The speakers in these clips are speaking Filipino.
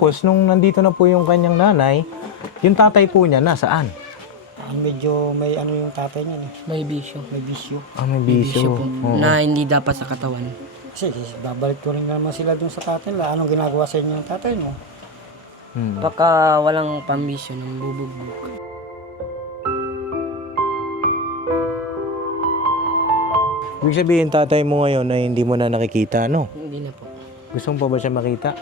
Tapos, nung nandito na po yung kanyang nanay, yung tatay po niya, nasaan? Medyo may ano yung tatay niya eh. May bisyo. May bisyo. Ah, may May bisyo. po. Oo. Na hindi dapat sa katawan. Kasi babalik ko rin naman sila dun sa tatay nila. Anong ginagawa sa inyo ng tatay mo? Baka walang pambisyo ng bubugbog. Ibig sabihin, tatay mo ngayon ay hindi mo na nakikita, no? Hindi na po. Gusto mo pa ba siya makita?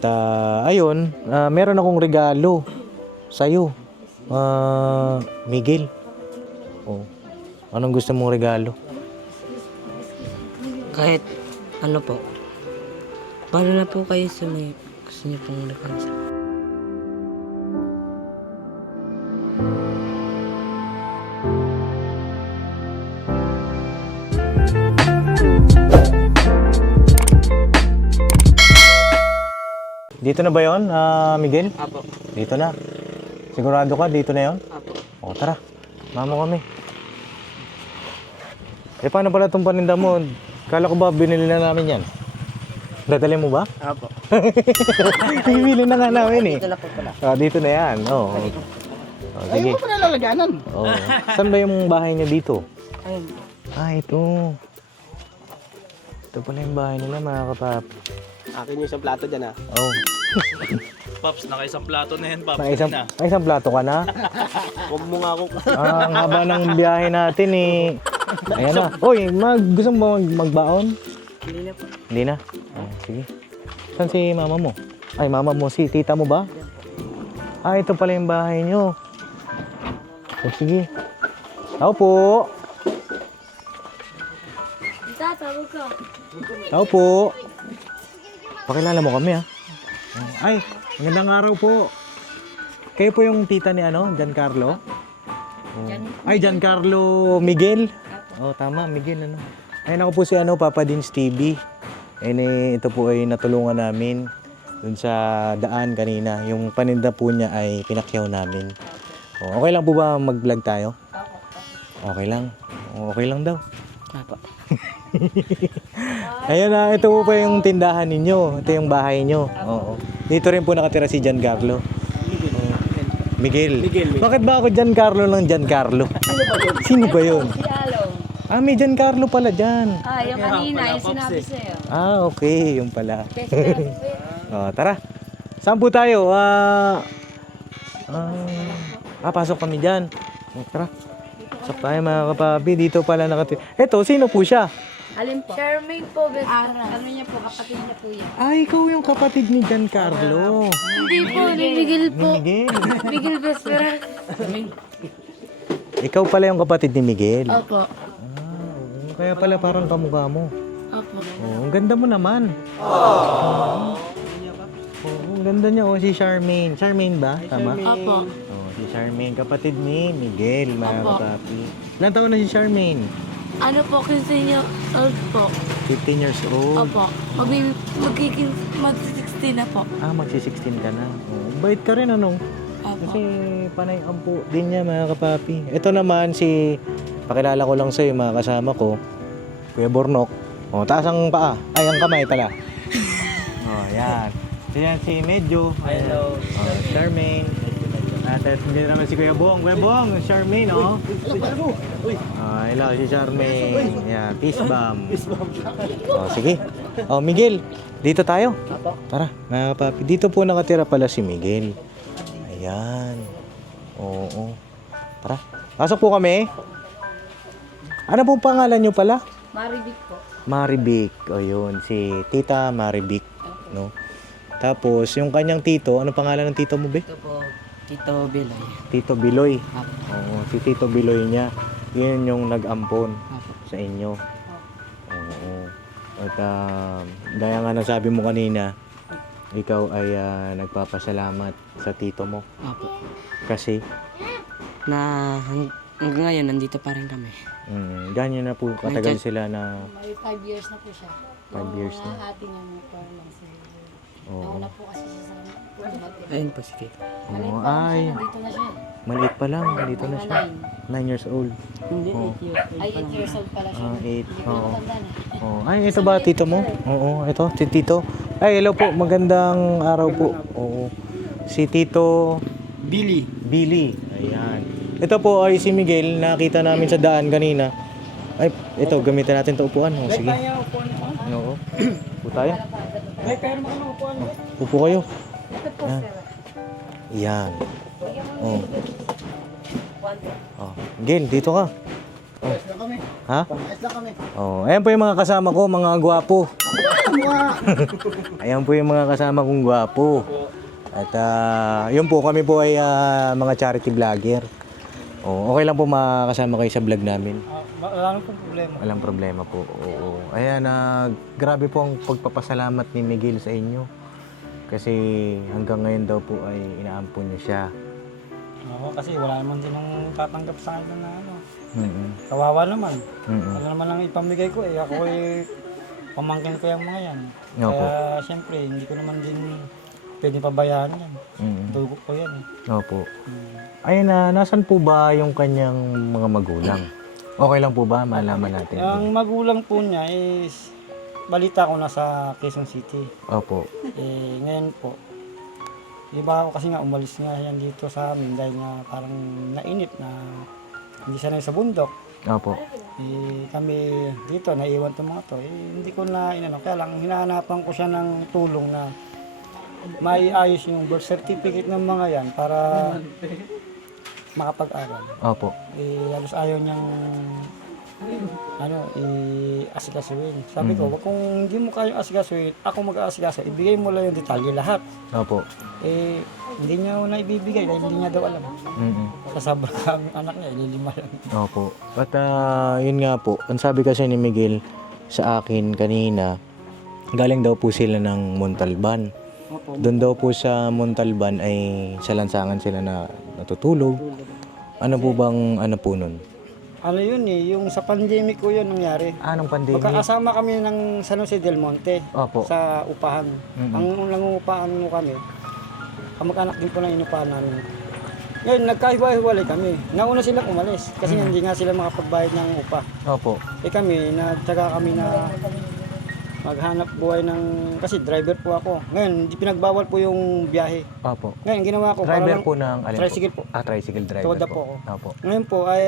At ayun, meron akong regalo sa'yo, Miguel. Oh. Anong gusto mong regalo? Kahit ano po. Paano na po kayo sa may gusto niyo pong rekansa? Dito na ba yon, Miguel? Apo. Dito na. Sigurado ka, dito na yon? Apo. O, tara. Mamo kami. Paano pala itong paninda mo? Kala ko ba binili na namin yan? Dadali mo ba? Apo. Bibili na nga namin eh. Ito na po pala. Dito na yan. Oo. Sige. Ano pala lalaganan? Oo. Saan ba yung bahay niya dito? Ayun. Ito. Ito pala yung bahay nila, mga kapap. Akin yung isang plato dyan Oh. Paps, naka-isang plato na yan, Paps. Isang plato ka na? Huwag mo nga ako. Ang haba ng biyahe natin eh. Ayan na. Uy, gusto mo magbaon? Hindi na po. Hindi na? Sige. Saan si mama mo? Ay, mama mo, si tita mo ba? Ito pala yung bahay nyo. Sige. Tao po. Tao po. Pakilala mo kami Ay, magandang araw po. Kayo po yung tita ni Giancarlo? Ay, Giancarlo Miguel? Tama, Miguel Ayun ako po si Papa Dins TV. Ito po ay natulungan namin dun sa daan kanina. Yung paninda po niya ay pinakyaw namin. Okay lang po ba mag-vlog tayo? Okay lang. Okay lang daw. Apo. Ayun ito po pa yung tindahan ninyo. Ito yung bahay nyo. Oo. Dito rin po nakatira si Giancarlo. Miguel. Bakit ba ako Giancarlo ng Giancarlo? Sino ba yun? Si Along. May Giancarlo pala dyan. Yung kanina, yung sinabi sa'yo. Okay. Yung pala. Best friend. Tara. Saan po tayo? Pasok kami dyan. Tara. Pasok tayo mga kapabi. Dito pala nakatira. Eto, sino po siya? Alin po? Charmaine po, best friend. Ano niya po, kapatid niya po yan. Ikaw yung kapatid ni Giancarlo. Hindi po, ni Miguel po. Miguel. Miguel best friend. Ikaw pala yung kapatid ni Miguel. Opo. Kaya pala parang kamukha mo. Opo. Ang ganda mo naman. Ang ganda niya. Si Charmaine. Charmaine ba? Tama? Opo. Si Charmaine. Kapatid ni Miguel, mga Opo. kapapi. Ilan taon na si Charmaine? Ano po, 15 years old po. 15 years old. Opo. Mag-16 na po. Magsi-16 ka na. Bait ka rin, Opo. Kasi panay ampo din niya, mga kapapi. Ito naman pakilala ko lang sa'yo, mga kasama ko. Kuya Bornok. Taas ang paa. Ang kamay pala. Yan. Yan si Medyo. Hello. Charmaine. Hindi naman si Kuya Bong. Kuya Bong, Charmaine, hello, si Charmaine. Yan, peace bomb. Sige. Miguel, dito tayo. Tara, mga kapapi. Dito po nakatira pala si Miguel. Ayan. Oo. Tara. Pasok po kami. Ano pong pangalan nyo pala? Maribik po. Maribik. Yun. Si Tita Maribik. No? Tapos, yung kanyang tito, ano pangalan ng tito mo, be? Ito po, Tito Biloy. Tito Biloy. Apo. Si Tito Biloy niya. Yun yung nag-ampon Apo. sa inyo. Oo. At gaya nga ng sabi mo kanina, ikaw ay nagpapasalamat sa tito mo. Apo. Kasi, Hanggang ngayon, nandito pa rin kami. ganyan na po katagal sila na May 5 years na po siya. 5 years na. Ate niya mo po lang sa Oo. Wala po kasi siya sa Ayun po si Tito. Oo, ay, Dito na siya. maliit pa lang. Dito na siya. 9 years old. Hindi, Oo. 8 years. Ay, 8 years old pala siya. 8. Hindi ko Oo. matanda na. Oh, ay, ito ba tito mo? Oo, ito, si tito. Ay, hello po, magandang araw po. Oo. Si Tito Billy. Billy. Ayan. Ito po ay si Miguel, nakita namin sa daan kanina. Ay, ito, gamitin natin 'tong upuan. Oh, sige. Kaya upuan mo. Oo. Upo tayo. Ay, pero makano upuan mo. Upo kayo. Ito po, Ah. sir. Yan. Oh. Oh, Gil, dito ka. Ayos lang kami. Ha? Ayos lang kami. Oh, ayan po yung mga kasama ko, mga gwapo. Ayan po yung mga kasama kong gwapo. At yun po, kami po ay mga charity vlogger. Oh, okay lang po makasama kayo sa vlog namin. Wala nang problema. Walang problema po. Oo. Ayan, grabe po ang pagpapasalamat ni Miguel sa inyo. Kasi hanggang ngayon daw po ay inaampon niya siya. Oo, kasi wala naman din ang tatanggap sa akin na ano. Mm-mm. Kawawa naman. Mm-mm. Ano naman ang ipamigay ko eh. Ako eh, pamangkin ko yung mga yan. Opo. Kaya siyempre, hindi ko naman din pwede pabayaan yan. Mm-mm. Dugo ko yan eh. Opo. Ayun nasan po ba yung kanyang mga magulang? Okay lang po ba malaman natin? Ang magulang po niya is, balita ko nasa Quezon City. Opo. Eh, ngayon po, iba ako kasi nga umalis nga yan dito sa amin dahil nga parang nainip na hindi sanay sa bundok. Opo. Eh, kami dito, naiwan itong mga to. Eh, hindi ko na inano. Kaya lang, hinahanapan ko siya ng tulong na maiayos yung birth certificate ng mga yan para makapag-aral. Opo. Eh, halos ayaw niyang asikasuhin. Sabi ko, kung hindi mo kayang asikasuhin, ako mag-aasikaso. Ibigay mo lang yung detalye lahat. Opo. Eh, hindi niya na ibibigay dahil hindi niya daw alam. Mm-mm. Kasama kami anak niya, ililima lang. Opo. At yun nga po, ang sabi kasi ni Miguel sa akin kanina, galing daw po sila ng Montalban. Opo. Doon daw po sa Montalban ay sa lansangan sila na natutulog. Ano po bang ano po nun? Ano yun eh, yung sa pandemic ko yun nangyari. Anong pandemic? Magkakasama kami ng San Jose del Monte Opo. sa upahan. Mm-mm. Ang nangungupahan mo kami, kamag-anak din po ng inupahan namin. Ngayon, nagkahiwa-hiwalay kami. Nauna silang umalis kasi hindi nga sila makapagbayad ng upa. Opo. Eh kami, nagtsaga kami na maghanap buhay ng... Kasi driver po ako. Ngayon, hindi pinagbawal po yung biyahe. Opo. Ngayon, ginawa ko Driver lang... po ng alin Tricycle po. Tricycle driver Toda po. po ako. Opo. Ngayon po ay...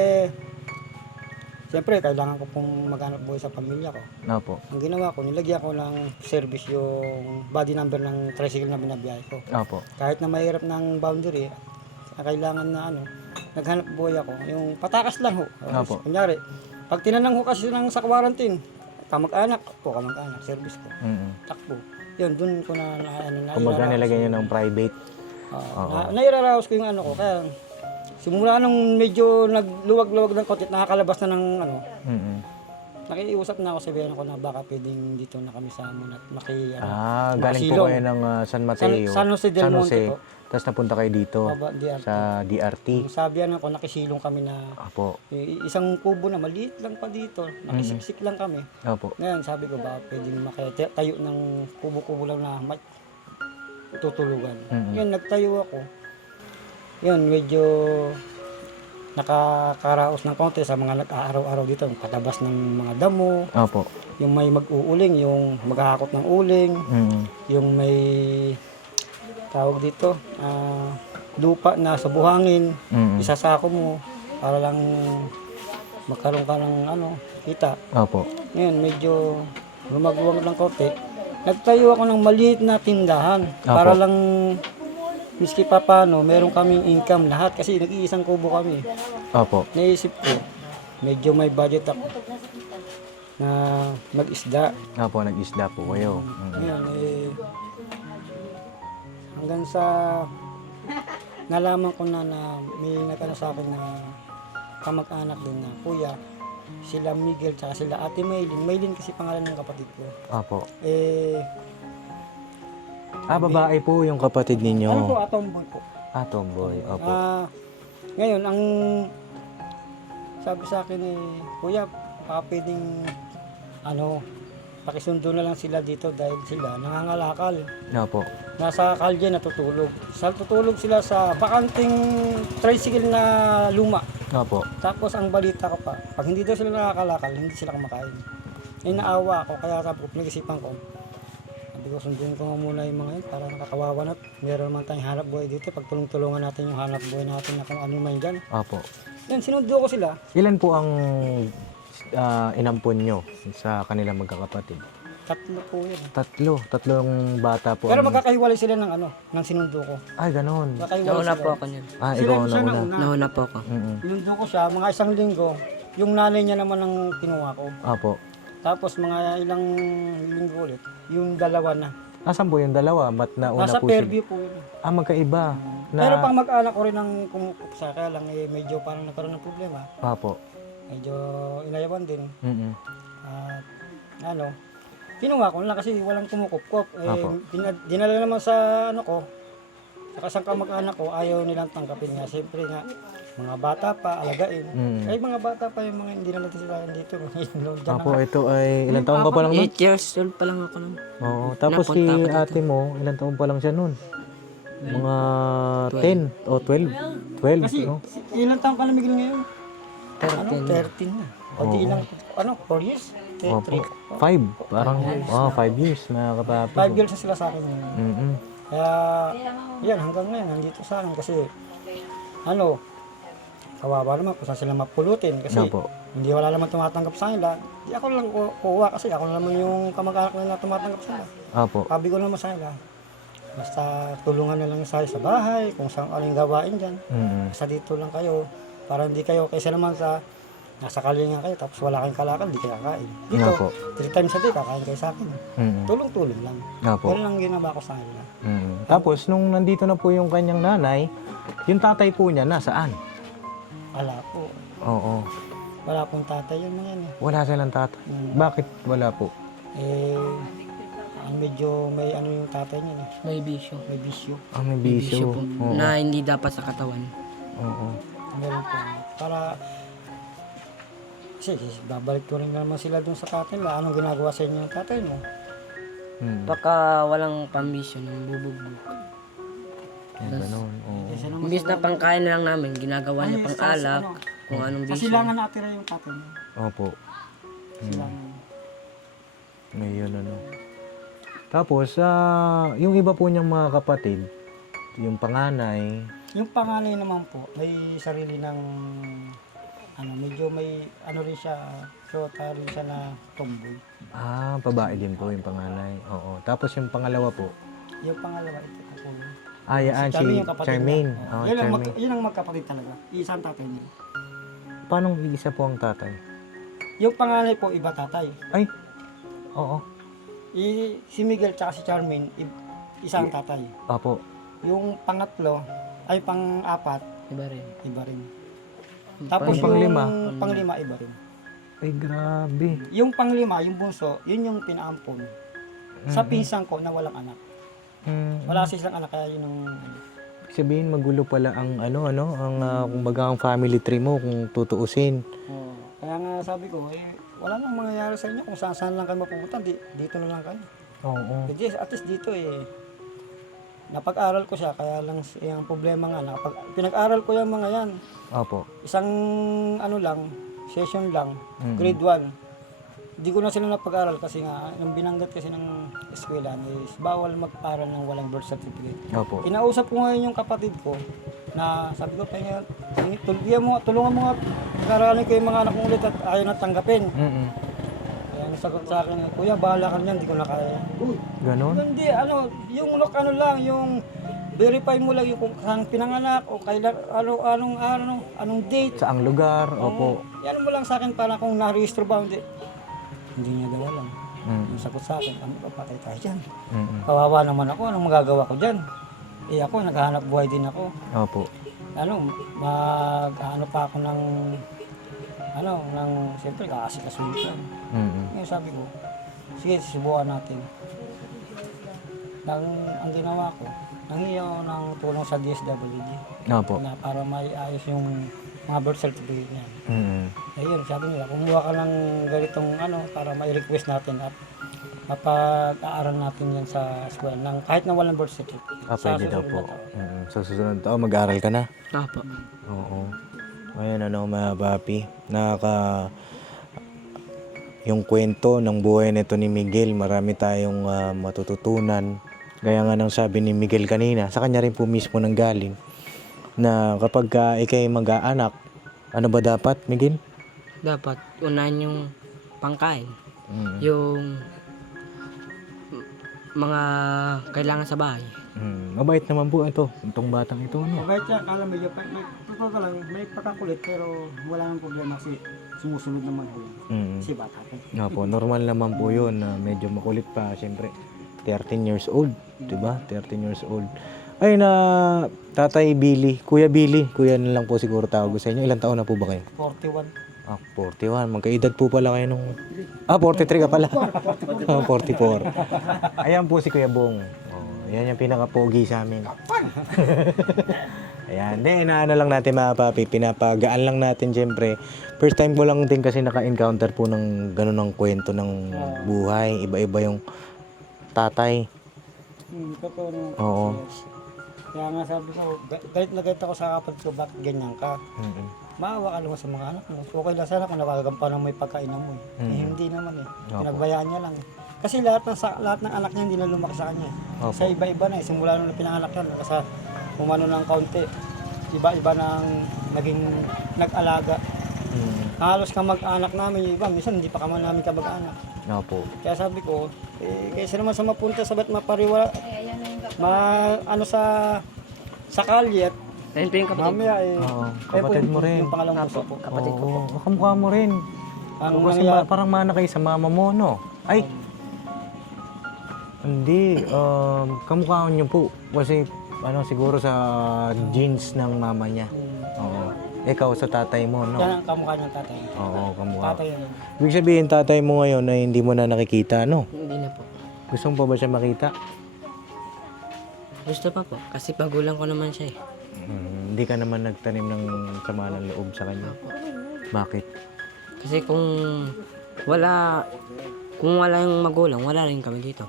Siyempre, kailangan ko pong maghanap buhay sa pamilya ko. Opo. Ang ginawa ko, nilagyan ko ng service yung body number ng tricycle na binabiyahe ko. Opo. Kahit na mahirap ng boundary, kailangan na naghanap buhay ako. Yung patakas lang ho. Opo. Kunyari, pag tinanong ko kasi sa quarantine, kamag-anak po, kamag-anak, service ko. Mm-mm. Takbo. Yun, dun ko na Kumbaga nilagyan niyo ng private. nairaraos ko yung ano ko. Kaya, simula nung medyo nagluwag-luwag ng konti, nakakalabas na ng Mm-mm. nakiusap na ako, sabihin ko na baka pwedeng dito na kami sa Amun at Galing po Masilong. kayo ng San Mateo. San Jose del Monte po. Tapos napunta kayo dito DRT. sa DRT. Sabihan ako, nakisilong kami na Opo. isang kubo na maliit lang pa dito. Nakisiksik lang kami. Opo. Ngayon, sabi ko ba, pwedeng makatayo ng kubo-kubo lang na tutulugan. Mhm. Yun, nagtayo ako. Yun, medyo nakakaraos ng konti sa mga nag-aaraw-araw dito. Yung patabas ng mga damo, Opo. yung may mag-uuling, yung maghahakot ng uling, Mm. yung may tawag dito, lupa na sa buhangin, Mm. isasako mo para lang magkaroon ka ng kita. Opo. Ngayon, medyo lumagwang ng konti. Nagtayo ako ng maliit na tindahan para lang miski pa paano, meron kaming income lahat kasi nag-iisang kubo kami. Opo. Naisip ko, medyo may budget ako na mag-isda. Opo, nag-isda po kayo. Mm. Ngayon, hanggang sa nalaman ko na may nagkano sa akin na kamag-anak din na kuya, sila Miguel tsaka sila Ate Maylin. Maylin kasi pangalan ng kapatid ko. Opo. Babae. Babae po yung kapatid ninyo. Ano po, Atomboy po. Tomboy. Opo. Ngayon, ang sabi sa akin kuya, baka pwedeng pakisundo na lang sila dito dahil sila nangangalakal. Opo. Nasa kalye natutulog. Tutulog sila sa bakanting tricycle na luma. Opo. Tapos ang balita ko pa, pag hindi daw sila nakakalakal, hindi sila kumakain. Naawa ako, kaya sabi ko, pinag-isipan ko. Sabi ko, sundin ko nga muna yung mga yun para nakakawawa na. Meron naman tayong hanap buhay dito. Pag tulong-tulungan natin yung hanap buhay natin na kung ano man dyan. Opo. Yan, sinundo ko sila. Ilan po ang inampon nyo sa kanilang magkakapatid? 3 po yun. Tatlong bata po. Pero ang- magkakahiwalay sila ng sinundo ko. Ay, ganon. Magkakahiwalay Nauna sila. po ako niyan. Ah, Sila ikaw siya na una. Nauna po ako. Mm-mm. Sinundo ko siya, mga 1 linggo. Yung nanay niya naman ang kinuha ko. Opo. Tapos mga ilang linggo ulit, yung dalawa na. Asan po yung dalawa? Ba't nauna Nasa po sila? Fairview po yun. Ah, magkaiba. Pero pang mag-anak ko rin ang kumukup sa kaya lang medyo parang nagkaroon ng problema. Opo. Medyo inayawan din. Mm-mm. At kinuha ko lang kasi walang kumukup-kup. Apo. Dinala naman sa ko, sa kasang kamag-anak ko, ayaw nilang tanggapin nga. Siyempre nga, mga bata pa, alagain. Mm. Ay, mga bata pa yung mga hindi na natin sila dito. Diyan Opo, ito ay ilang taon ka pa lang nun? 8 years old pa lang ako nun. Oo. Tapos si Napunta ako dito. ate mo, ilang taon pa lang siya nun? Mga 10 o 12? 12, Kasi, no? ilang taong ka namigil ngayon? 13. 13 na. O di ilang, 4 years? Opo. 5. Parang, 5 years, mga kapapi. 5 years na sila sa akin ngayon. Mm-mm. Kaya, yan, hanggang ngayon, nandito sa akin kasi, kawawa naman kung saan sila mapulutin kasi Opo. hindi wala naman tumatanggap sa kanila. Di ako lang kuha kasi ako naman yung kamag-anak nila tumatanggap sa kanila. Opo. Sabi ko naman sa kanila, basta tulungan na lang sa bahay, kung saan anong gawain dyan. Mm-mm. Basta dito lang kayo, para hindi kayo, kaysa naman sa nasa kalinga kayo, tapos wala kayong kalakal, di kayo kakain. Dito, Opo. 3 times a day, kakain kayo sa akin. Mm-mm. Tulong-tulong lang. Opo. Yan lang ginawa ko sa kanila. Mm. Tapos, nung nandito na po yung kanyang nanay, yung tatay po niya, nasaan? Wala po. Oo. Wala pong tatay yun mga yan. Wala silang tatay. Mm. Bakit wala po? Medyo may yung tatay niya. May bisyo. May bisyo. Ah, may bisyo. po. Oo. Na hindi dapat sa katawan. Oo. Meron po. Para, kasi babalik ko rin naman sila dun sa tatay nila. Anong ginagawa sa inyo ng tatay mo? Mm. Baka walang pambisyo ng bubugbog. Yan, ganun. Oo. Kasi naman Imbis na pangkain na lang namin, ginagawa niya pang alak, kung anong sa bisyo. silangan natira yung tatay mo. Opo. Silangan. Ngayon, ano. Tapos, yung iba po niyang mga kapatid, yung panganay, Yung panganay naman po, may sarili ng, medyo may, rin siya, shota rin siya na tomboy. babae din po yung panganay. Oo. Tapos yung pangalawa po, Yung pangalawa, ito po po. yan, si Charmaine yung kapatid Charmaine. niya. Oh, Yun ang Charmaine. yun ang magkapatid talaga. Isang tatay niya. Paano isa po ang tatay? Yung panganay po, iba tatay. Ay, oo. Si Miguel tsaka si Charmaine, isang tatay. Opo. Yung pangatlo, ay pang-apat, Iba rin. iba rin. Tapos Yung panglima? yung panglima, iba rin. Ay, grabe. Yung panglima, yung bunso, yun yung pinaampon. Sa pinsan ko na walang anak. Mm, Wala kasi silang anak, kaya yun ang... sabihin, magulo pala ang ang kumbaga ang family tree mo kung tutuusin. Kaya nga sabi ko, wala nang mangyayari sa inyo kung saan lang kayo mapupunta, dito na lang kayo. Oo. At least dito napag-aral ko siya, kaya lang yung problema nga, pinag-aral ko yung mga yan. Opo. Isang session lang, Mhm. grade 1. Hindi ko na sila napag-aral kasi nga, yung binanggat kasi ng eskwela is bawal mag-aral ng walang birth certificate. Opo. Kinausap ko ngayon yung kapatid ko na sabi ko, tulungan mo nga, pag-aralin ko yung mga anak mo ulit at ayaw na tanggapin. Mm-mm. Kaya nasagot sa akin, kuya, bahala ka niyan, hindi ko na kaya. Ganon? Hindi, yung lang, yung verify mo lang yung kung saan pinanganak o kailan, anong date. Saang lugar? Opo. Yan mo lang sa akin para kung na-register ba, hindi niya daw alam. Mm. Yung sagot sa akin, patay tayo dyan. Mm-mm. Kawawa naman ako, anong magagawa ko dyan? Ako, naghahanap buhay din ako. Opo. Maghahanap pa ako ng, siyempre, kakasikasunod lang. Mm-mm. Ngayon sabi ko, sige, subukan natin. Ang ginawa ko, nanghiya ako ng tulong sa DSWD Opo. na para maiayos yung mga birth certificate niya. Mm-mm. Ayun, sabi nila, kumuha ka ng ganitong para mai-request natin at Kapag-aaral natin yan sa eskwela, kahit na walang birth certificate. Pwede daw susunod po. na taon. Sa susunod taon, mag-aaral ka na. Opo. Oo. Ayan mga papi. Yung kwento ng buhay nito ni Miguel, marami tayong matututunan. Gaya nga ng sabi ni Miguel kanina, sa kanya rin po mismo nanggaling, na kapag ikay mag-aanak, ano ba dapat, Miguel? Dapat unahin yung pangkain. Mm. Yung mga kailangan sa bahay. Mabait naman po itong batang ito. Ano? Mabait siya, kala medyo, totoo lang, may pagkakulit pero wala nang problema kasi sumusunod naman po yun. Kasi bata po. Nga po, normal naman po yun na medyo makulit pa. Siyempre, 13 years old. Diba? 13 years old. Ay na Tatay Billy, Kuya Billy. Kuya na lang po siguro tawag ko sa inyo. Ilang taon na po ba kayo? 41. 41. Magkaedad po pala kayo nung... 43 ka pala. 44. Ayan po si Kuya Bong. Yan yung pinaka-pogi sa amin. Ayan. Inaano lang natin mga papi. Pinapagaan lang natin siyempre. First time ko lang din kasi naka-encounter po ng ganun ng kwento ng buhay. Iba-iba yung tatay. Totoo naman. Oo. Kaya nga sabi ko, galit na galit ako sa kapatid ko, bakit ganyan ka? Maawa ka naman sa mga anak mo. Okay lang sana kung nakagampanan mo yung pagkainan mo. Hindi naman Pinagbayaan niya lang Kasi lahat ng anak niya hindi na lumaki sa kanya. Opo. Sa iba-iba na simula nung pinanganak yan. Kasi umano ng kaunti. Iba-iba nang naging nag-alaga. Halos kamag-anak namin yung iba. Minsan hindi pa kama namin kamag-anak. Opo. Kaya sabi ko, kaysa naman sa mapunta sa ba't mapariwala, sa kalyet, Ayun po yung kapatid. mamaya Kapatid mo rin. Yung pangalawang puso ko. Kapatid ko po. Kamukha mo rin. Ang Kasi nangyari, parang mana kayo sa mama mo, no? Ay! Hindi. Kamukha niyo po. Kasi siguro sa genes ng mama niya. Oo. Ikaw sa tatay mo, no? yan ang kamukha ng tatay. Oo, kamukha. Tatay yun. Ibig sabihin, tatay mo ngayon ay hindi mo na nakikita, no? Hindi na po. Gusto mo pa ba siya makita? Gusto pa po. Kasi pagulang ko naman siya eh. Hindi ka naman nagtanim ng sama ng loob sa kanya. Bakit? Kasi kung wala yung magulang, wala rin kami dito.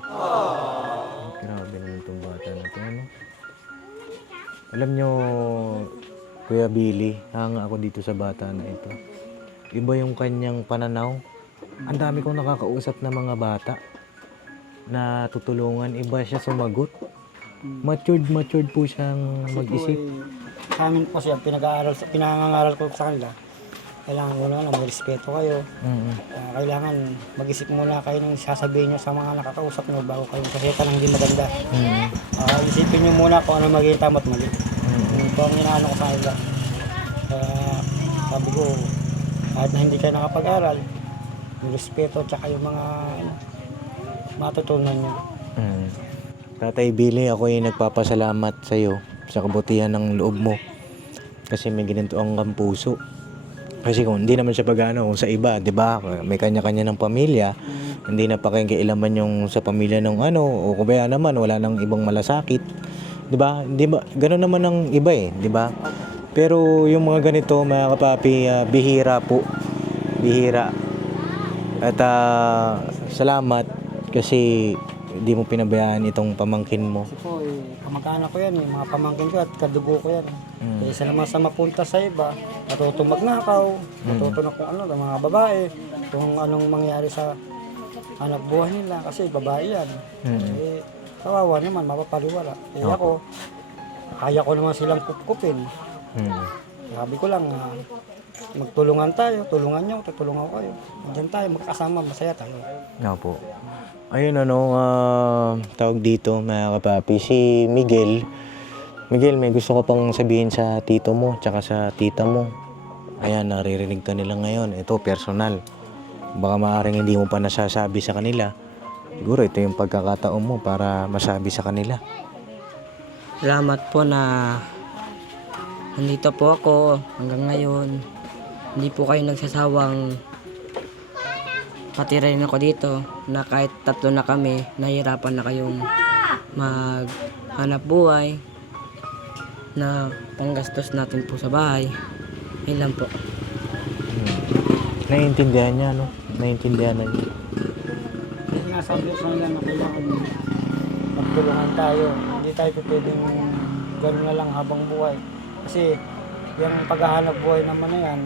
Grabe naman itong bata na ito, ano? Alam nyo, Kuya Billy, hanga ako dito sa bata na ito. Iba yung kanyang pananaw. Ang dami kong nakakausap na mga bata na tutulungan. Iba siya sumagot. Matured po siyang mag-isip. Sa amin po siya, pinangangaral ko sa kanila. Kailangan mo na may respeto kayo. Kailangan mag-isip muna kayo ng sasabihin nyo sa mga nakakausap nyo bago kayo sasalita ng hindi maganda. Isipin nyo muna kung ano magiging tama at mali. Ito ang inaano ko sa kanila. Sabi ko, kahit na hindi kayo nakapag-aral, yung respeto at saka yung mga matutunan nyo. Tatay Billy, ako yung nagpapasalamat sa iyo sa kabutihan ng loob mo. Kasi may ginito ang puso. Kasi kung hindi naman siya pag-ano, kung sa iba, 'di ba? May kanya-kanya ng pamilya, hindi na pakikialaman yung sa pamilya ng o kung kaya naman wala nang ibang malasakit. 'Di ba? Hindi ba ganoon naman ang iba 'di ba? Pero yung mga ganito, mga kapapi, bihira po. Bihira. At salamat kasi hindi mo pinabayaan itong pamangkin mo. Kasi po, kamag-anak ko yan, mga pamangkin ko at kadugo ko yan. Kaysa naman sa mapunta sa iba, natuto magnakaw, natuto na kung ano, ng mga babae, kung anong mangyari sa anak buhay nila, kasi babae yan. Kawawa naman, mapapaliwala. Ako, kaya ko naman silang kupkupin. Sabi ko lang, magtulungan tayo, tulungan nyo, tutulungan ko kayo. Diyan tayo, magkasama, masaya tayo. Nga po. Ayun tawag dito mga kapapi, si Miguel. Miguel, may gusto ko pang sabihin sa tito mo, tsaka sa tita mo. Ayan, naririnig ka nila ngayon. Ito, personal. Baka maaaring hindi mo pa nasasabi sa kanila. Siguro ito yung pagkakataon mo para masabi sa kanila. Salamat po na nandito po ako hanggang ngayon. Hindi po kayo nagsasawang patirain ako dito na kahit 3 na kami, nahihirapan na kayong maghanap buhay na panggastos natin po sa bahay. Yun lang po. Naiintindihan niya, no? Naiintindihan na niya. Kasi nga sinasabi ko sa nila na kailangan magtulungan tayo. Hindi tayo pwedeng gano'n na lang habang buhay. Kasi yung paghahanap buhay naman na yan,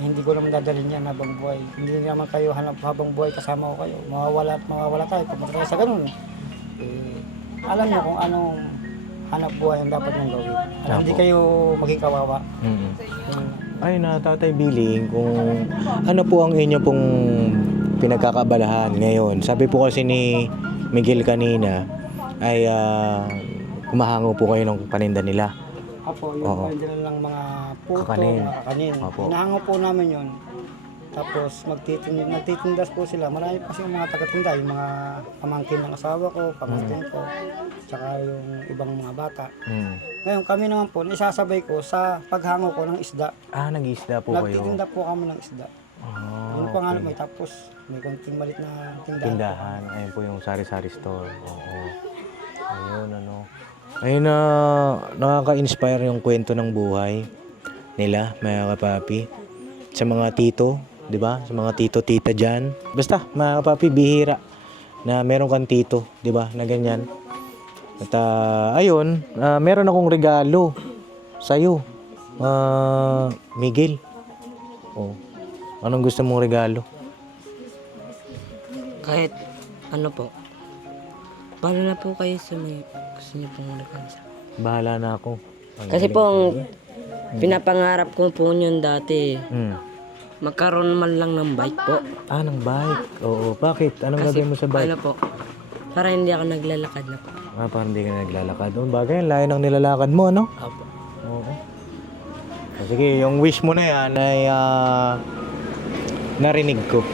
hindi ko naman dadalhin yan habang buhay. Hindi naman kayo hanap habang buhay, kasama ko kayo. Mawawala at mawawala tayo. Pumunta tayo sa ganun. Alam niyo kung anong hanap buhay ang dapat niyong gawin. Hindi kayo maging kawawa. Ay, na Tatay Billy, kung ano po ang inyo pong pinagkakabalahan ngayon. Sabi po kasi ni Miguel kanina ay kumahango po kayo ng paninda nila. Apo, yung Oo. mga lang mga puto, Kakanin. mga kakanin. Opo. Hinahango po namin yun. Tapos magtitindas po sila. Marami kasi yung mga tagatinda, yung mga pamangkin ng asawa ko, pamangkin ko, tsaka yung ibang mga bata. Ngayon kami naman po, isasabay ko sa paghango ko ng isda. Nag-isda po kayo. Nagtitinda po kami ng isda. Yun po nga may tapos, may konting malit na tindahan. Tindahan. Ayun po yung sari-sari store. Oo. Ayun, ano. Ayun na nakaka-inspire yung kwento ng buhay nila, mga kapapi. Sa mga tito, di ba? Sa mga tito-tita dyan. Basta, mga kapapi, bihira na meron kang tito, di ba? Na ganyan. At ayun, meron akong regalo sa'yo, Miguel. Oh. Anong gusto mong regalo? Kahit ano po. Paano na po kayo sa may gusto niyo pong regalo sa akin? Bahala na ako. Kasi po, ang pinapangarap ko po yun dati, magkaroon man lang ng bike po. Ng bike. Oo. Bakit? Anong Kasi gagawin mo sa bike? ano po, para hindi ako naglalakad na po. Parang hindi ka na naglalakad. Bagay, ang layo ng nilalakad mo, ano? Opo. Oo. Sige, yung wish mo na yan ay narinig ko.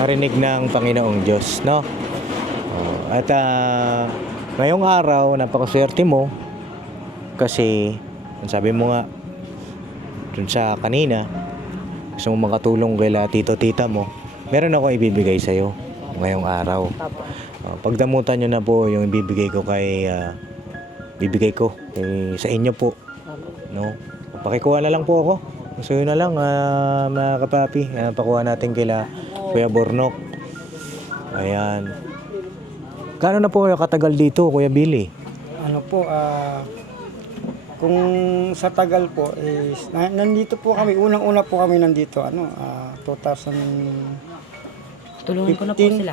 Narinig ng Panginoong Diyos, no? At ngayong araw, napakaswerte mo kasi, ang sabi mo nga dun sa kanina, gusto mo makatulong kay tito-tita mo, meron ako ibibigay sa'yo ngayong araw. Pagdamutan nyo na po yung ibibigay ko sa inyo po, no? Pakikuha na lang po ako. So yun na lang, mga kapapi. Pakuha natin kila Kuya Bornok. Ayan. Gaano na po kayo katagal dito, Kuya Billy? Ano po, kung sa tagal po is nandito po kami, unang-una po kami nandito 2000. Tulungan ko na po 15. sila.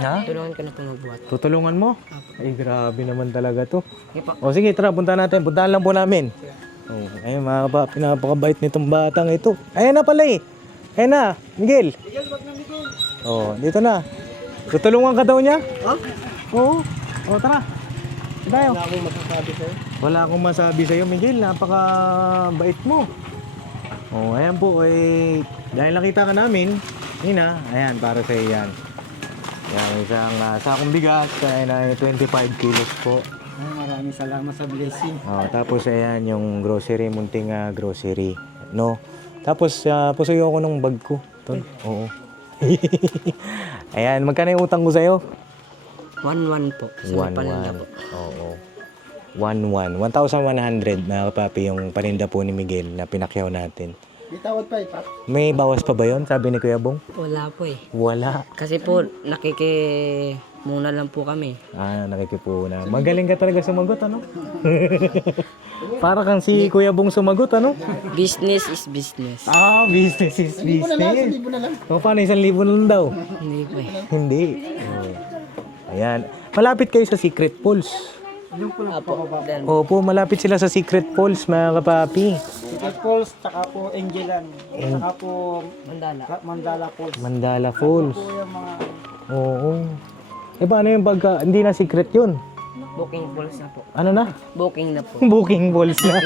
Ha? Tulungan ko na po magbuhat. Tutulungan mo? Ay, grabe naman talaga to. Sige po. O sige, tara, puntahan natin. Puntahan lang po namin. Ayun, mga kapapi, napakabait nitong batang ito. Ayan na pala eh. Ayan na, Miguel. Dito na. Tutulungan ka daw niya? Oo. Tara. Tayo. Wala akong masasabi sa'yo. Wala akong masabi sa'yo, Miguel. Napakabait mo. Ayan po. Dahil nakita ka namin, Nina, ayan, para sa'yo yan. Yan, isang sakong bigas. Ayan ay 25 kilos po. Maraming salamat sa blessing. Tapos ayan, yung grocery, munting grocery. No? Tapos, pusuyo ako ng bag ko. Tol. Oo. Ayan, magkano yung utang ko sa'yo? 1-1 po. Sa may paninda po. Oo. 1-1. 1,100 na kapapi yung paninda po ni Miguel na pinakyaw natin. May tawad pa Pat. May bawas pa ba yun? Sabi ni Kuya Bong? Wala po eh. Wala. Kasi po, muna lang po kami. Nakikipuna. Magaling ka talaga sumagot, ano? Para kang si Kuya Bong sumagot, ano? Business is business. Business is business. 1,000 na lang. Paano 1,000 na lang daw? Hindi po eh. Hindi. Ayan. Malapit kayo sa Secret Falls. Yung po lang po baba. Opo, malapit sila sa Secret Falls, mga kapapi. Secret Falls, tsaka po Angelan, tsaka po Mandala Falls. Mandala Falls. Po yung mga Oo. Paano yung pagka, hindi na secret yun? Booking falls na po. Ano na? Booking na po. Booking Falls na.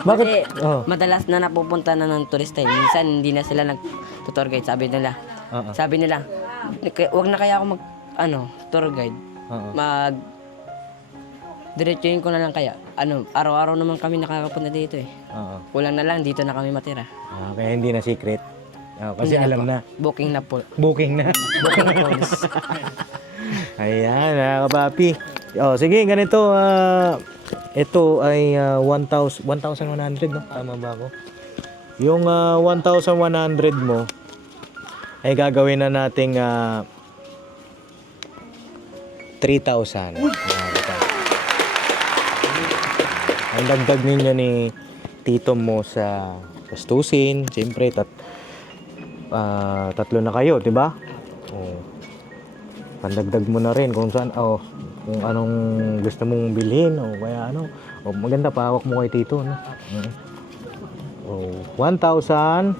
Bakit? Kasi madalas na napupunta na ng turista. Minsan hindi na sila nag-tour guide. Sabi nila, wag na kaya ako tour guide. Diretsuhin ko na lang kaya. Araw-araw naman kami nakakapunta dito eh. Kulang na lang, dito na kami matira. Kaya hindi na secret. Kasi Hindi alam po. na. Booking na po. Booking na. Booking falls. Ayan, mga kapapi. Sige, ganito. Ito ay 1,100, no? Tama ba ako? Yung 1,100 mo ay gagawin na nating 3,000. Ang dagdag ninyo ni tito mo sa gastusin, siyempre tatlo na kayo, 'di ba? Oh. Pandagdag mo na rin kung saan kung anong gusto mong bilhin o kaya ano. O maganda pahawak mo kay tito, no? Oh, 1,000.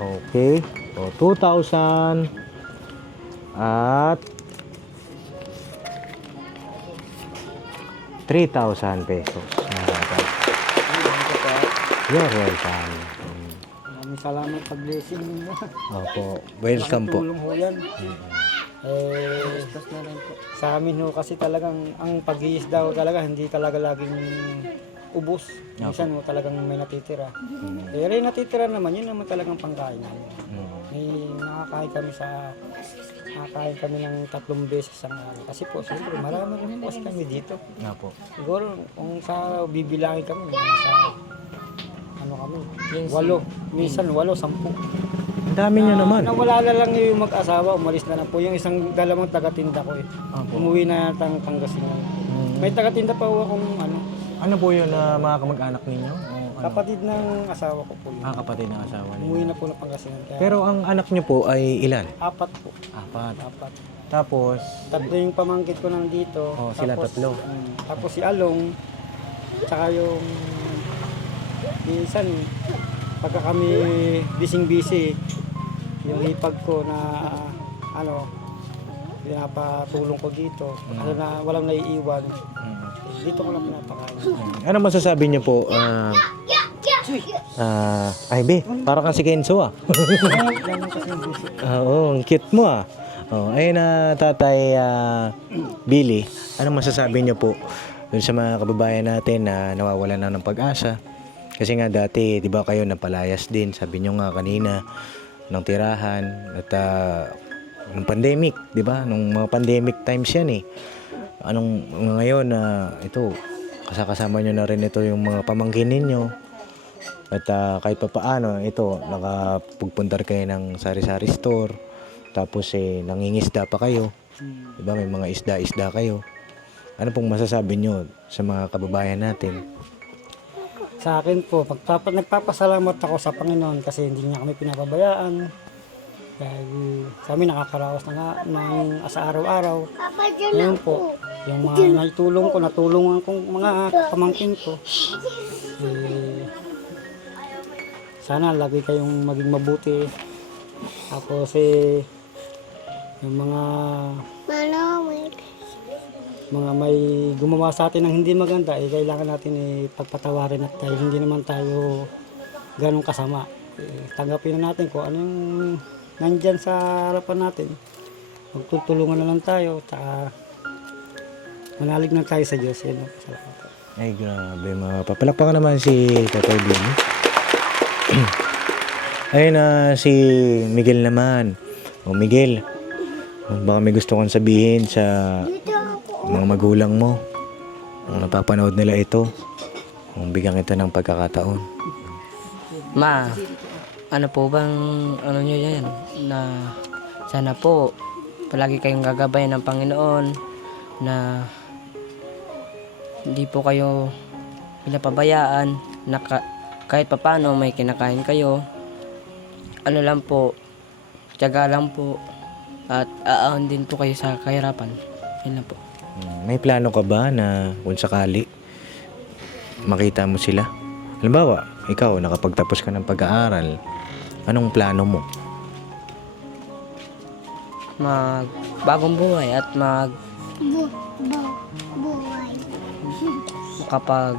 Okay. O 2,000 at 3,000 pesos. You're welcome. Maraming salamat sa blessing ninyo. Opo, welcome po. Tulong ho yan. Sa amin ho kasi talagang ang pag-iisda ho talaga hindi talaga laging ubos. Minsan ho talagang may natitira. Pero yung natitira naman, yun naman talagang pangkain namin. May nakakain kami ng 3 beses ang araw. Kasi po, siyempre, marami rin po kasi kami dito. Opo. Siguro, kung sa bibilangin kami, sa ano kami, 8. Minsan 8, 10. Ang dami nyo naman. Nawala na lang yung mag-asawa, umalis na lang po. Yung dalawang taga-tinda ko Umuwi na yata ang Pangasinan. May taga-tinda pa ho akong ano. Ano po yun na mga kamag-anak ninyo? O ano? Kapatid ng asawa ko po yun. Kapatid ng asawa ninyo. Umuwi na po ng Pangasinan. Kaya Pero ang anak nyo po ay ilan? 4 po. 4. Tapos, 3 yung pamangkit ko nandito. sila Tapos, 3. Tapos si Along, tsaka yung minsan, pagka kami busy, yung hipag ko na pinapatulong ko dito. Kasi na walang naiiwan. Dito ko lang pinapakain. Ano masasabi niyo po? Ay, be, para kang si Kenzo, Oo, ang cute mo, ayun na, Tatay Billy. Ano masasabi niyo po dun sa mga kababayan natin na nawawalan na ng pag-asa? Kasi nga dati, di ba kayo napalayas din, sabi niyo nga kanina, ng tirahan at ng pandemic, di ba? Nung mga pandemic times yan Anong ngayon ito, kasama nyo na rin ito yung mga pamangkin ninyo. At kahit pa paano, ito, nakapagpuntar kayo ng sari-sari store. Tapos nangingisda pa kayo. Di ba? May mga isda-isda kayo. Ano pong masasabi nyo sa mga kababayan natin? Sa akin po, nagpapasalamat ako sa Panginoon kasi hindi niya kami pinapabayaan. Dahil sa amin nakakaraos na nga ng sa araw-araw. Ngayon po, yung mga naitulong ko, natulungan kong mga pamangkin ko. Sana lagi kayong maging mabuti. Tapos yung mga may gumawa sa atin ng hindi maganda, kailangan natin pagpatawarin at dahil hindi naman tayo ganong kasama. Tanggapin na natin kung anong nandyan sa harapan natin. Magtutulungan na lang tayo. Manalig na tayo sa Diyos. Yan, salamat. Ay, grabe. Papalakpakan naman si Tatay Billy. Ayun si Miguel naman. Miguel, baka may gusto kong sabihin sa mga magulang mo. Kung napapanood nila ito, kung bigyan kita ng pagkakataon. Ma, ano po bang ano nyo yan? Na sana po palagi kayong gagabayan ng Panginoon na hindi po kayo pinapabayaan na kahit papano may kinakain kayo. Ano lang po, tiyaga lang po at aahon din po kayo sa kahirapan. Yan lang po. May plano ka ba na kung sakali makita mo sila? Halimbawa, ikaw nakapagtapos ka ng pag-aaral, anong plano mo? Magbagong buhay at makapag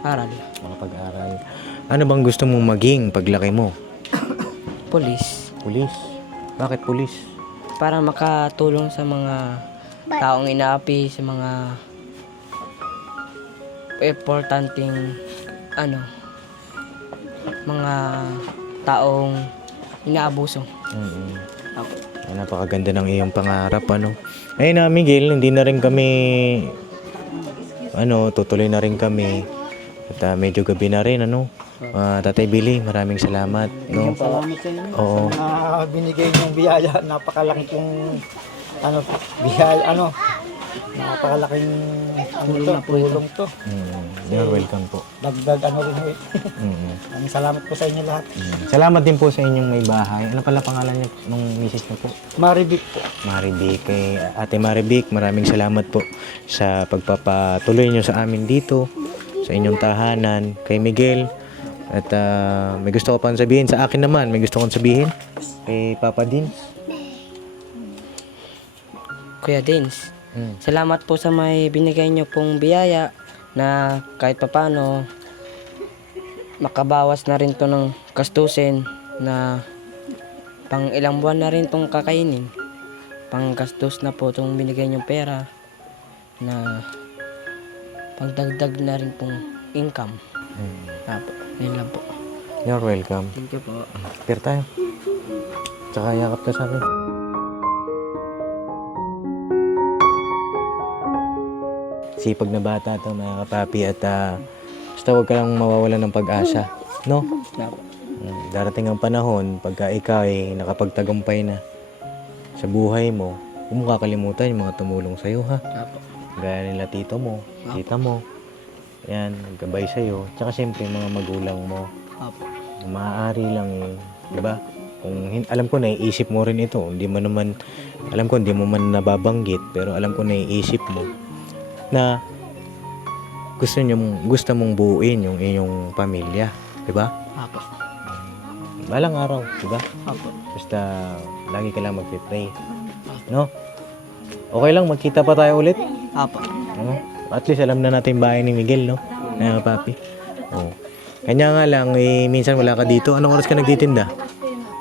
aral. Makapag-aral. Ano bang gusto mong maging paglaki mo? Pulis. Pulis? Bakit pulis? Para makatulong sa mga taong inaapi, sa mga importanteng mga taong inaabuso. Napakaganda ng iyong pangarap, Ayun na, Miguel, hindi na rin kami tutuloy na rin kami. At medyo gabi na rin, Tatay Billy, maraming salamat. No? Salamat sa inyo. Oo. Na binigay niyong biyaya, napakalaki pong biyaya, napakalaking tulong to. You're welcome po. Dagdag rin ho. Maraming salamat po sa inyo lahat. Salamat din po sa inyong may bahay. Ano pala pangalan niyo nung misis niyo po? Maribik po. Maribik. Kay Ate Maribik, maraming salamat po sa pagpapatuloy niyo sa amin dito, sa inyong tahanan. Kay Miguel, at may gusto ko pang sabihin. Sa akin naman, may gusto kong sabihin. Kay Papa Din. Kuya Dins, salamat po sa may binigay niyo pong biyaya na kahit papano makabawas na rin to ng gastusin na pang ilang buwan na rin tong kakainin. Pang gastos na po tong binigay niyong pera na pagdagdag na rin pong income. Apo, yun lang po. You're welcome. Thank you po. Pero tayo. Tsaka yakap ka sa akin. Sipag na bata to mga kapapi at basta huwag ka lang mawawalan ng pag-asa. No? Apo. Darating ang panahon pagka ikaw ay nakapagtagumpay na sa buhay mo, huwag mo kakalimutan yung mga tumulong sa'yo ha. Apo. Gaya nila tito mo, tita mo. Yan, naggabay sa'yo. Tsaka siyempre yung mga magulang mo. Apo. Maaari lang eh, di ba? Alam ko naiisip mo rin ito. Hindi mo naman, alam ko hindi mo man nababanggit, pero alam ko naiisip mo na gusto mong buuin yung iyong pamilya, di ba? Apo. Balang araw, di ba? Apo. Basta lagi ka lang mag-pray. No? Okay lang, magkita pa tayo ulit. Apo. No? At least alam na natin yung bahay ni Miguel, no? Na papi. Oh. Kanya nga lang, minsan wala ka dito. Anong oras ka nagtitinda?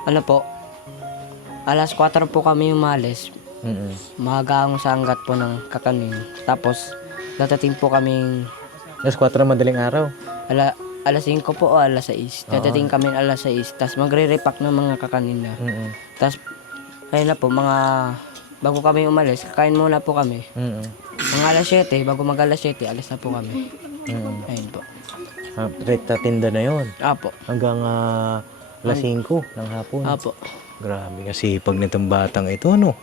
Ano po? Alas 4 po kami umalis. Maaga ang sanggat po ng kakanin. Tapos, datating po kaming Alas 4 madaling araw. alas 5 po o alas 6. Datating kami alas 6. Tapos magre-repack ng mga kakanin na. Tapos, ayun na po, bago kami umalis, kakain muna po kami. Mga alas 7, bago mag alas 7, alis na po kami. Ayun po. Rekta tinda na yon Apo. hanggang alas 5 ng hapon. Apo. Grabe kasi pag nitong batang ito, no?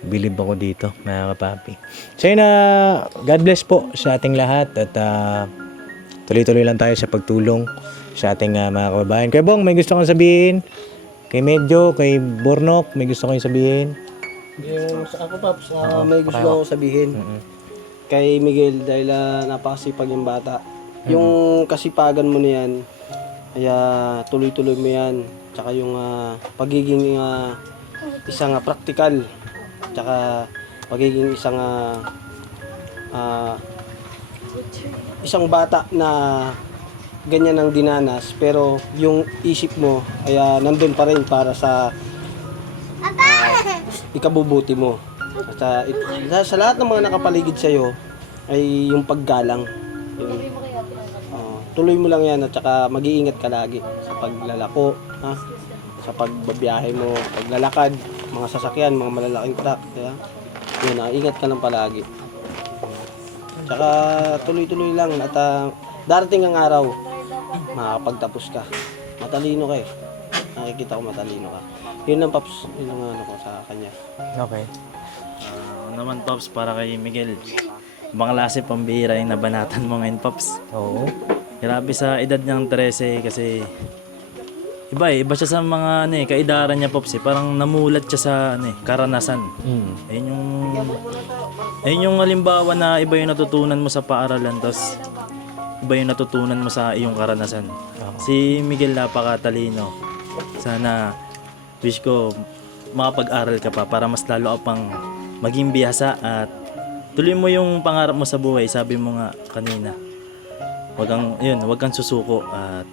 Bilib ako dito, mga kapapi. So yun, God bless po sa ating lahat at tuloy-tuloy lang tayo sa pagtulong sa ating mga kababayan. Kay Bong, may gusto kong sabihin? Kay Medyo, kay Bornok, may gusto kong sabihin? Yung sa ako, Paps, may gusto ako sabihin kay Miguel dahil napakasipag yung bata. Yung kasipagan mo na yan, kaya tuloy-tuloy mo yan. Tsaka yung pagiging isang praktikal, tsaka pagiging isang bata na ganyan ang dinanas, pero yung isip mo ay nandun pa rin para sa ikabubuti mo. At sa lahat ng mga nakapaligid sa'yo ay yung paggalang. Tuloy mo lang yan at saka mag-iingat ka lagi sa paglalako, ha? Sa pagbabiyahe mo, paglalakad, mga sasakyan, mga malalaking truck. Kaya, yun, ingat ka lang palagi. Tsaka tuloy-tuloy lang at darating ang araw, makakapagtapos ka. Matalino ka eh. Nakikita ko matalino ka. Yun lang, Paps, yun ang ano ko sa kanya. Okay. Naman, Pops, para kay Miguel. Mga klase pambihira yung nabanatan mo ngayon, Pops. Oo. Grabe sa edad niyang 13 kasi iba siya sa mga kaidaran niya, Pops. Parang namulat siya sa karanasan. Ayun yung halimbawa na iba yung natutunan mo sa paaralan, tapos iba yung natutunan mo sa iyong karanasan. Si Miguel napakatalino. Sana wish ko makapag-aral ka pa para mas lalo ka pang maging bihasa at tuloy mo yung pangarap mo sa buhay. Sabi mo nga kanina, wag kang susuko at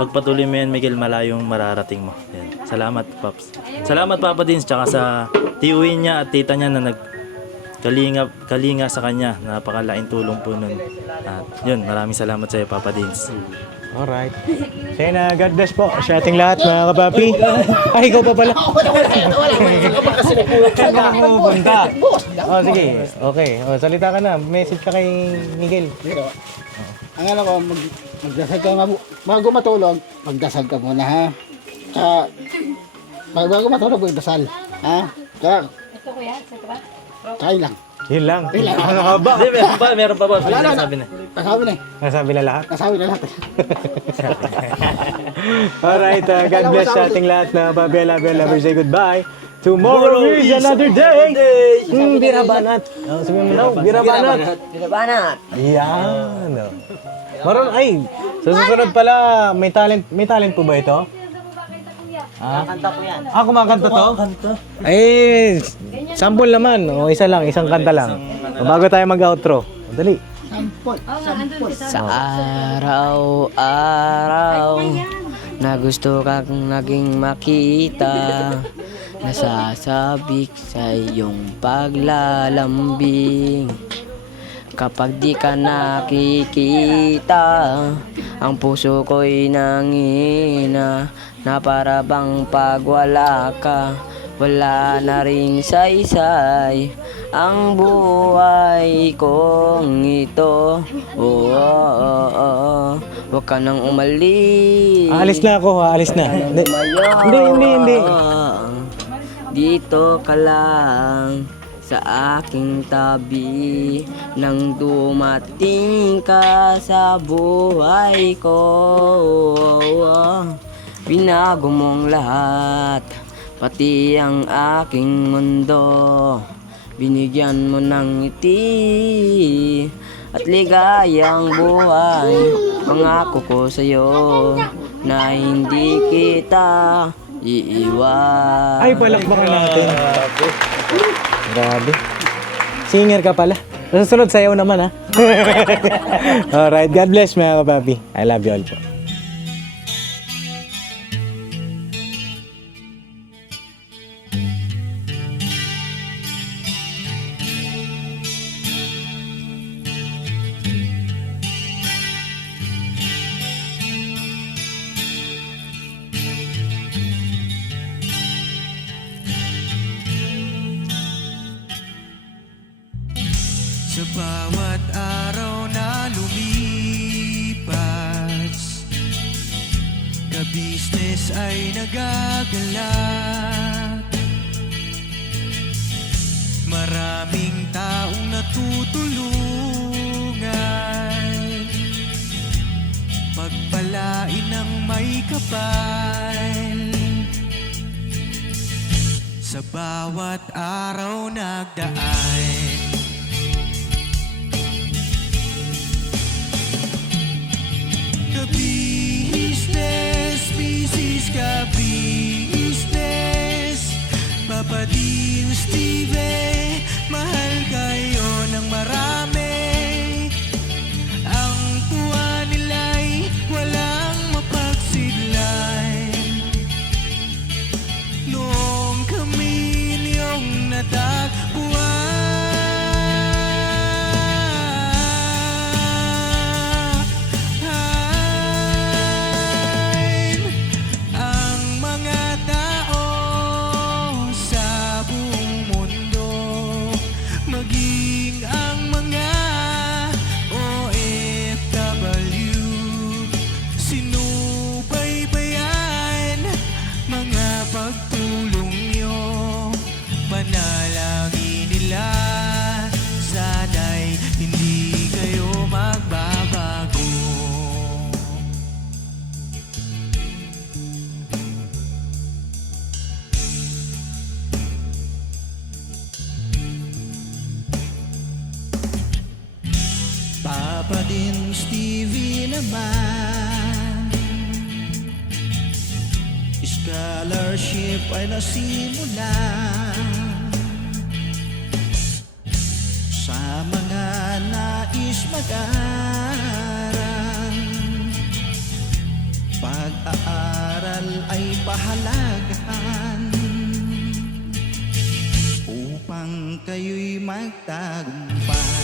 pagpatuloy mo yan, Miguel, malayong mararating mo. Yan. Salamat, Paps. Salamat, Papa Dins, tsaka sa tiuwi niya at tita niya na kalinga sa kanya. Napakalaking tulong po nun. At yun, maraming salamat sa iyo, Papa Dins. Alright. So yun, God bless po sa ating lahat, mga kapapi. Ay, ikaw pa pala. Saan ka pupunta? Oh, sige. Okay. Oh, salita ka na. Message ka kay Miguel. Ang alam ko, Magdasal ka bago matulog, magdasal ka muna ha. Tsaka, bago matulog, magdasal. Ha? Tsaka, kain lang. Yun lang. Ano ka ba? Hindi, meron pa boss. May sabi na. Kasabi na eh. Nasabi na lahat. Kasabi na lahat. Alright, God bless sa ating lahat na Babi, I love you, I love you. Say goodbye. Tomorrow is another day. Birabanat. Sabihin mo daw, birabanat. Binabanat! Ayan. Maroon, ay, sa susunod pala, may talent po ba ito? Kanta ko yan. Kumakanta to? Eh, sample naman. O, isa lang, isang kanta lang. O, bago tayo mag-outro. O, dali. Sa araw-araw na gusto kang naging makita, nasasabik sa iyong paglalambing. Kapag di ka nakikita, ang puso ko'y nangina, na para bang pag wala ka, wala na ring saysay ang buhay kong ito. Huwag ka nang umalis. Aalis na ako, aalis na. Hindi. Dito ka lang sa aking tabi nang dumating ka sa buhay ko. Binago mong lahat, pati ang aking mundo. Binigyan mo ng ngiti at ligayang buhay. Pangako ko sa'yo na hindi kita iiwan. Ay, palakpakan natin. Grabe. Singer ka pala. Sa susunod, sayaw naman, ha? Alright, God bless mga kapapi. I love you all po. Sa bawat araw na lumipas, ka-business ay nagagalak. Maraming taong natutulungan, pagpalain ng may kapal. Sa bawat araw nagdaan, business, business ka business. Papa Dean, Steve, mahal kayo ng marami. Ang tuwa nila'y walang mapagsidlay. Noong kami niyong natagpuan, Papa din Stevie naman, scholarship ay nasimula sa mga nais mag-aral. Pag-aaral ay pahalagahan upang kayo'y magtagumpay.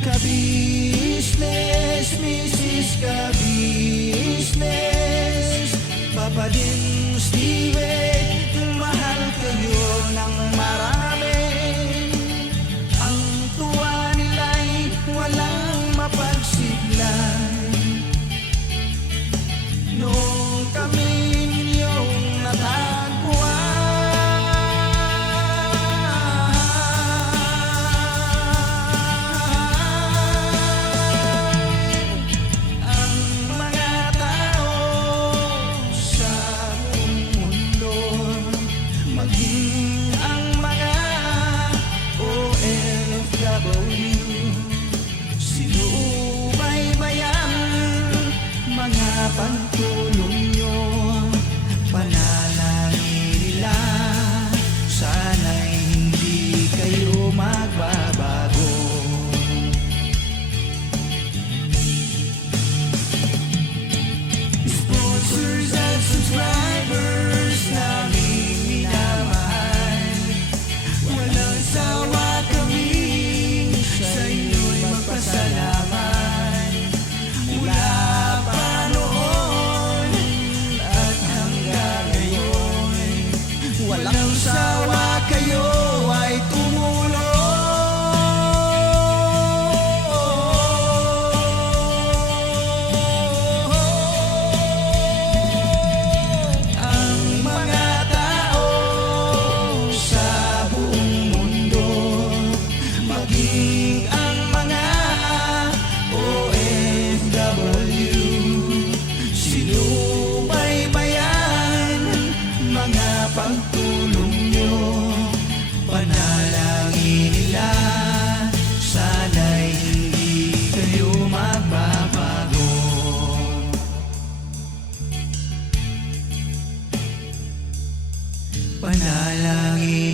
Ka-business, Mrs. Ka-business, Papa din Steve, mahal kayo ng marami. Ang Panalangin